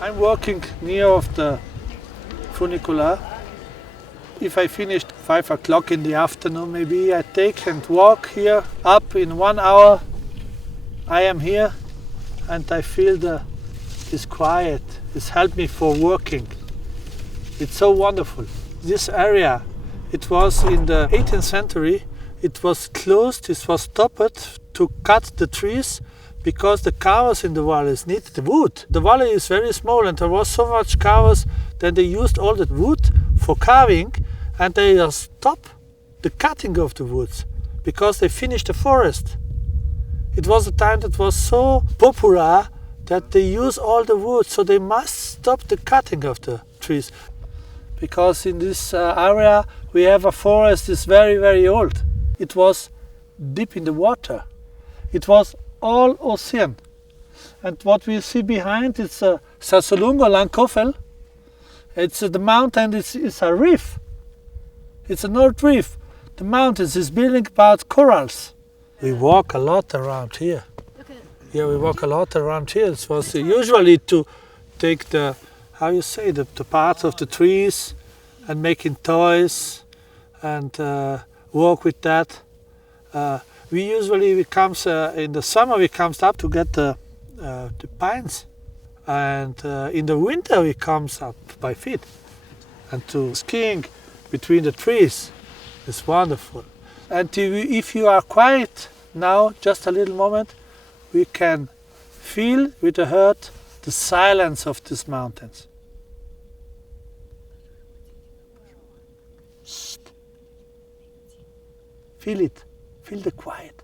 I'm working near of the funicular. If I finished 5 o'clock in the afternoon, maybe I take and walk here up in 1 hour. I am here and I feel this quiet. It's helped me for working. It's so wonderful. This area, it was in the 18th century. It was closed, it was stopped to cut the trees because the carvers in the valleys needed the wood. The valley is very small and there was so much carvers that they used all the wood for carving and they stopped the cutting of the woods because they finished the forest. It was a time that was so popular that they use all the wood, so they must stop the cutting of the trees. Because in this area we have a forest that's very, very old. It was deep in the water. It was all ocean. And what we see behind is Sassolungo Langkofel. It's the mountain, it's a reef. It's a North Reef. The mountains is building about corals. We walk a lot around here. Okay. Yeah, we walk a lot around here. It was usually to take the, how you say, the parts of the trees and making toys and work with that. We comes in the summer we comes up to get the pines, and in the winter we comes up by feet and to skiing between the trees. It's wonderful. And if you are quiet now, just a little moment, we can feel with the heart the silence of these mountains. Shh. Feel it. Feel the quiet.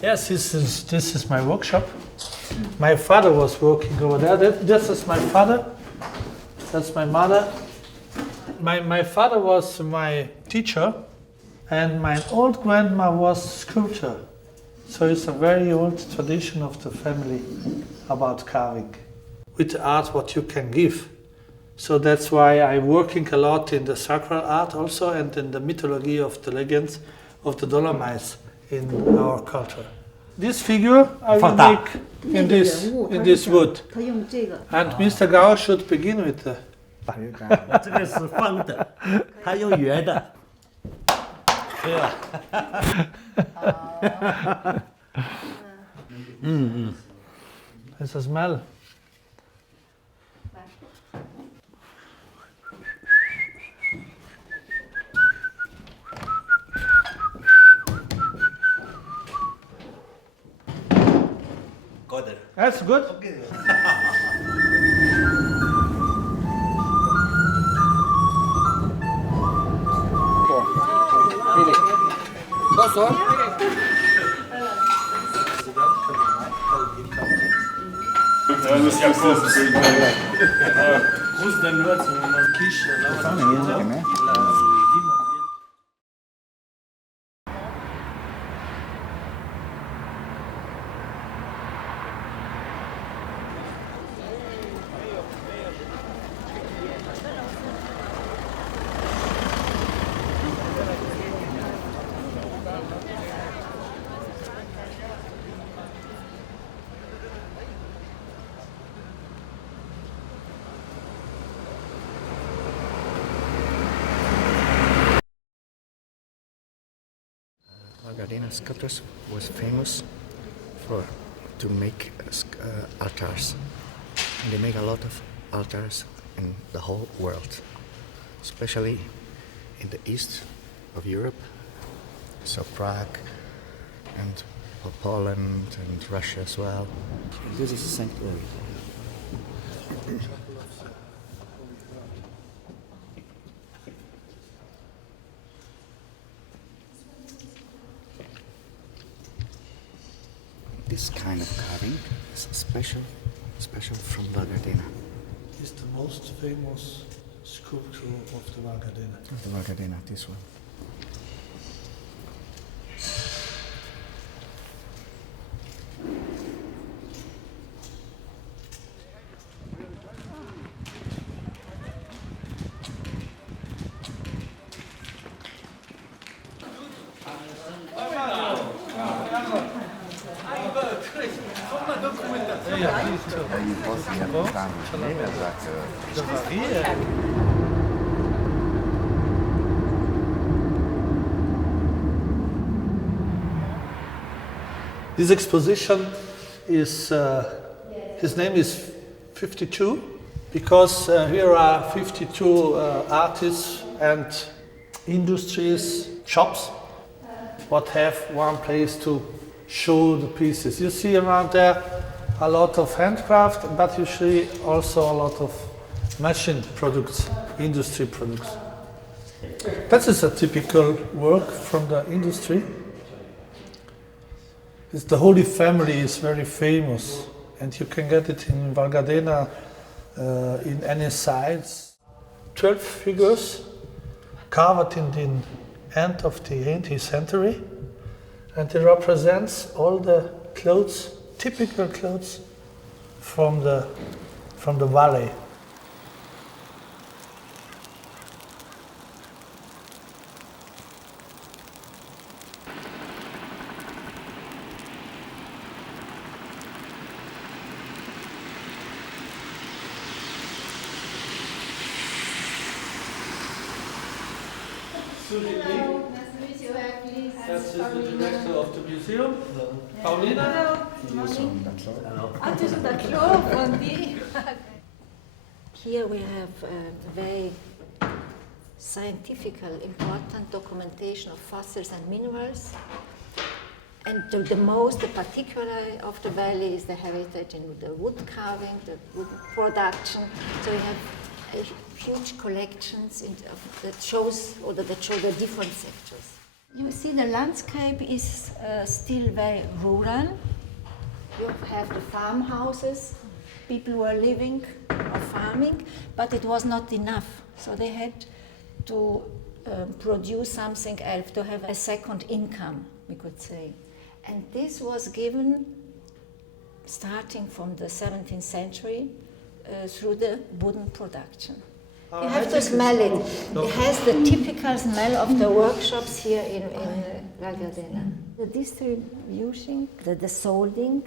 Yes, this is my workshop. My father was working over there. This is my father. That's my mother. My father was my teacher. And my old grandma was sculptor. So it's a very old tradition of the family about carving. With art, what you can give. So that's why I'm working a lot in the sacral art also and in the mythology of the legends of the Dolomites in our culture. This figure I will make in this wood. And Mr. Gao should begin with the... 这个是方的，他用圆的。 对吧？It's a smell. Got it. That's good. Okay. Val Gardena sculptors was famous to make altars. And they make a lot of altars in the whole world, especially in the east of Europe, so Prague and Poland and Russia as well. This is sanctuary. this kind of carving is special from Val Gardena. It's the most famous sculpture of the Val Gardena. Of the Val Gardena, this one. This exposition is, his name is 52, because here are 52 artists and industries, shops, what have one place to show the pieces. You see around there a lot of handcraft, but you see also a lot of machine products, industry products. That is a typical work from the industry. It's the Holy Family is very famous, and you can get it in Val Gardena in any size. 12 figures carved in the end of the 18th century, and it represents all the clothes, typical clothes from the valley. Hello, nice to meet you. Please. That's the director of the museum, Paulina. Here we have a very scientific, important documentation of fossils and minerals. And the particular of the valley is the heritage in the wood carving, the wood production. So we have huge collections that show the different sectors. You see the landscape is still very rural. You have the farmhouses, people were living or farming, but it was not enough. So they had to produce something else, to have a second income, we could say. And this was given starting from the 17th century through the wooden production. You have to smell it. It has the typical smell of the workshops here in Val Gardena. The distribution, the solding,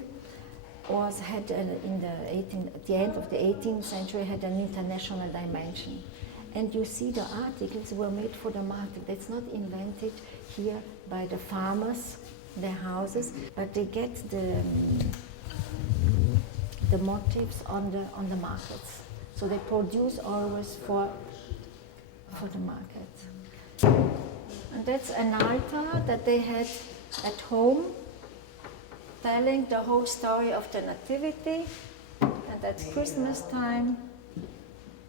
at the end of the 18th century had an international dimension. And you see the articles were made for the market. That's not invented here by the farmers, their houses, but they get the motifs on the markets. So they produce always for the market. And that's an altar that they had at home, telling the whole story of the Nativity. And at Christmas time,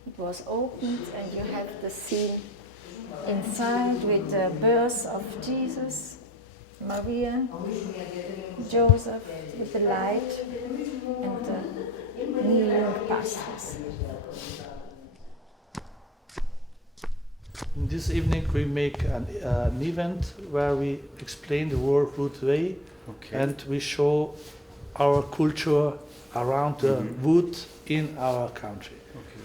it was opened, and you have the scene inside with the birth of Jesus, Maria, Joseph with the light, and the kneeling pastors. This evening we make an event where we explain the world wood way, and we show our culture around the wood in our country.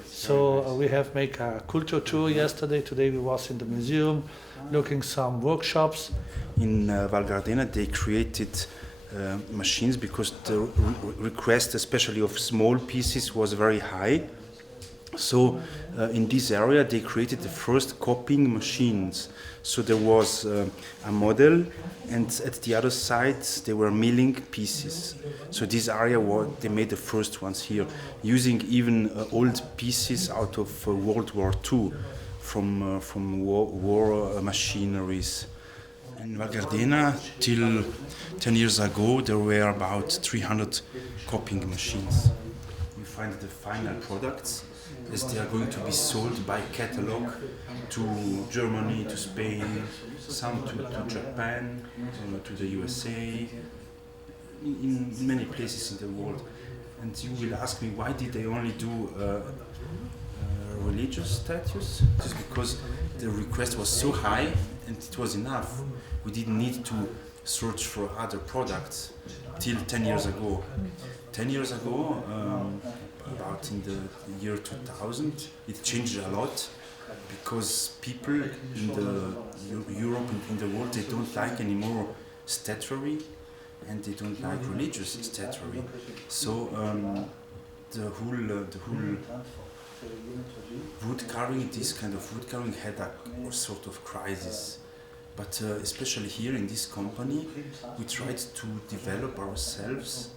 So we have made a culture tour yesterday. Today we was in the museum, looking some workshops. In Val Gardena they created machines because the request, especially of small pieces, was very high. So in this area they created the first copying machines. So there was a model, and at the other side they were milling pieces. So this area they made the first ones here, using even old pieces out of World War II from war machineries. In Val Gardena, till 10 years ago, there were about 300 copying machines. You find the final products as they are going to be sold by catalog to Germany, to Spain, some to Japan, to the USA. in many places in the world. And you will ask me, why did they only do religious statues? Just because the request was so high and it was enough. We didn't need to search for other products till 10 years ago. 10 years ago, about in the year 2000, it changed a lot because people in Europe and in the world, they don't like anymore statuary and they don't like religious statuary. So the whole wood carving, this kind of wood carving had a sort of crisis. But especially here in this company, we tried to develop ourselves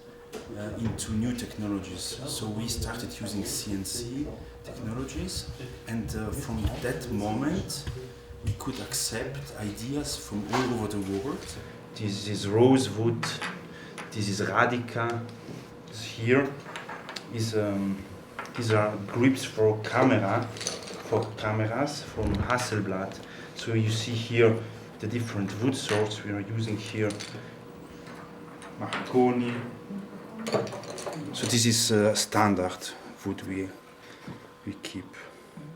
into new technologies. So we started using CNC technologies, and from that moment we could accept ideas from all over the world. This is rosewood, this is Radica, here is these are grips for cameras from Hasselblad. So you see here the different wood sorts we are using here. Mahogany. So this is standard wood we keep.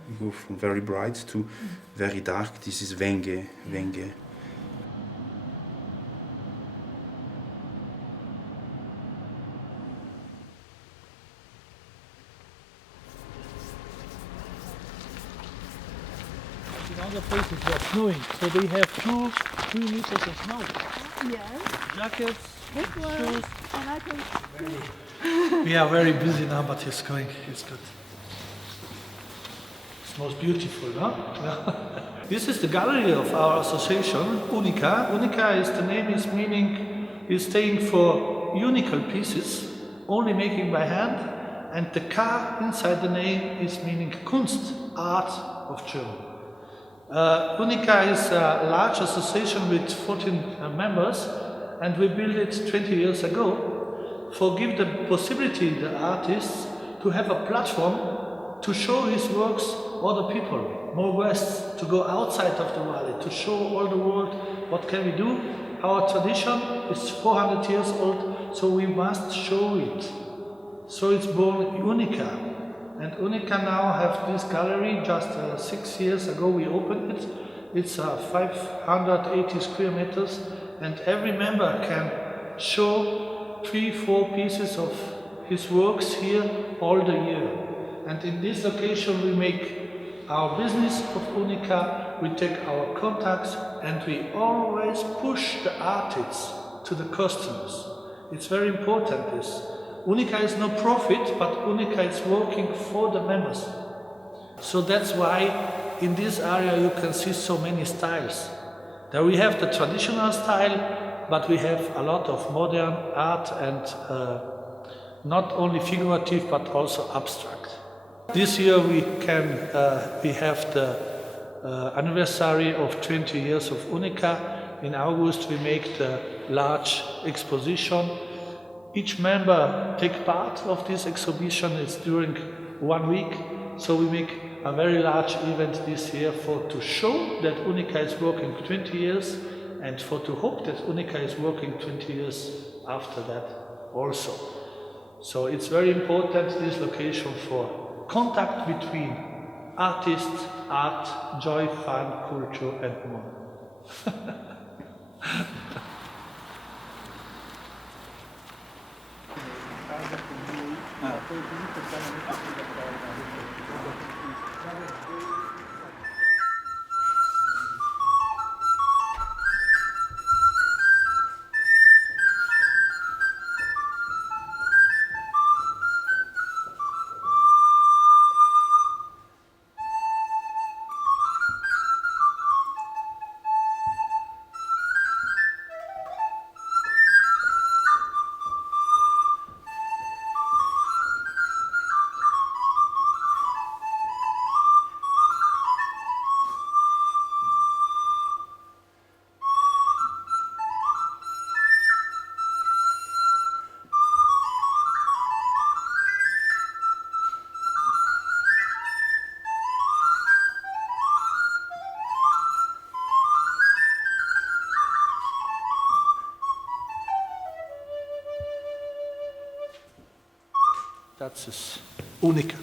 We go from very bright to very dark. This is Wenge. In other places they are snowing, so they have 2 meters of snow. Yes, Jackets, this one, shoes. and I can We are very busy now, but it's going. It's good. It's most beautiful, no? This is the gallery of our association, Unica. Unica is the name is meaning is staying for unical pieces, only making by hand, and the K inside the name is meaning Kunst, art of German. Unica is a large association with 14 members, and we built it 20 years ago for give the possibility the artists to have a platform to show his works other people, more west, to go outside of the valley, to show all the world what can we do. Our tradition is 400 years old, so we must show it. So it's born Unica. And Unica now have this gallery, just 6 years ago we opened it. It's 580 square meters, and every member can show 3-4 pieces of his works here all the year. And in this location we make our business of Unica, we take our contacts, and we always push the artists to the customers. It's very important this. Unica is no profit, but Unica is working for the members. So that's why in this area you can see so many styles. There we have the traditional style, but we have a lot of modern art and not only figurative but also abstract. This year we have the anniversary of 20 years of Unica. In August we make the large exposition. Each member take part of this exhibition. It's during 1 week, so we make a very large event this year to show that Unica is working 20 years and to hope that Unica is working 20 years after that also. So it's very important, this location, for contact between artists, art, joy, fun, culture and more. Das ist unica.